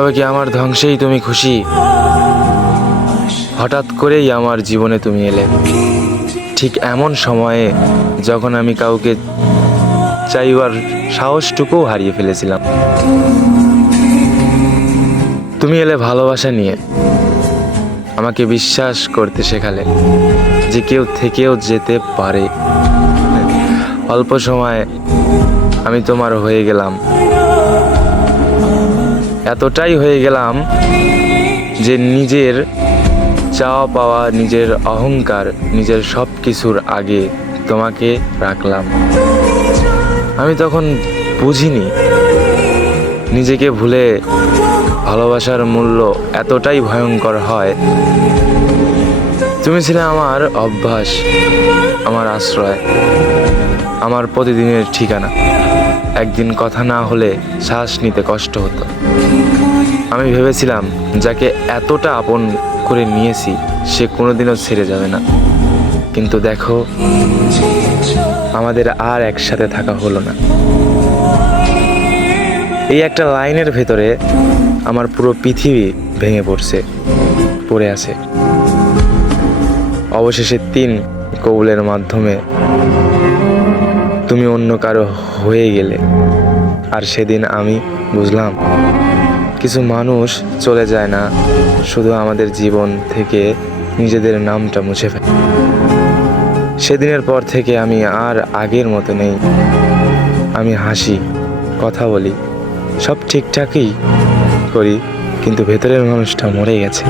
তবে কি আমার ধ্বংসেই তুমি খুশি? হঠাৎ করেই আমার জীবনে তুমি এলে, ঠিক এমন সময়ে যখন আমি কাউকে চাইবার সাহসটুকুও হারিয়ে ফেলেছিলাম। তুমি এলে ভালোবাসা নিয়ে, আমাকে বিশ্বাস করতে শেখালে যে কেউ থেকেও যেতে পারে। অল্প সময় আমি তোমার হয়ে গেলাম, এতটাই হয়ে গেলাম যে নিজের চাওয়া পাওয়া, নিজের অহংকার, নিজের সব কিছুর আগে তোমাকে রাখলাম। আমি তখন বুঝিনি নিজেকে ভুলে ভালোবাসার মূল্য এতটাই ভয়ঙ্কর হয়। তুমি ছিলে আমার অভ্যাস, আমার আশ্রয়, আমার প্রতিদিনের ঠিকানা। একদিন কথা না হলে শ্বাস নিতে কষ্ট হতো। আমি ভেবেছিলাম যাকে এতটা আপন করে নিয়েছি সে কোনোদিনও ছেড়ে যাবে না, কিন্তু দেখো আমাদের আর একসাথে থাকা হলো না। এই একটা লাইনের ভেতরে আমার পুরো পৃথিবী ভেঙে পড়ে আছে। অবশেষে 3 কবুলের মাধ্যমে তুমি অন্য কারো হয়ে গেলে। আর সেদিন আমি বুঝলাম কিছু মানুষ চলে যায় না, শুধু আমাদের জীবন থেকে নিজেদের নামটা মুছে ফেলে। সেদিনের পর থেকে আমি আর আগের মতো নেই। আমি হাসি, কথা বলি, সব ঠিকঠাকই করি, কিন্তু ভেতরের মানুষটা মরে গেছে।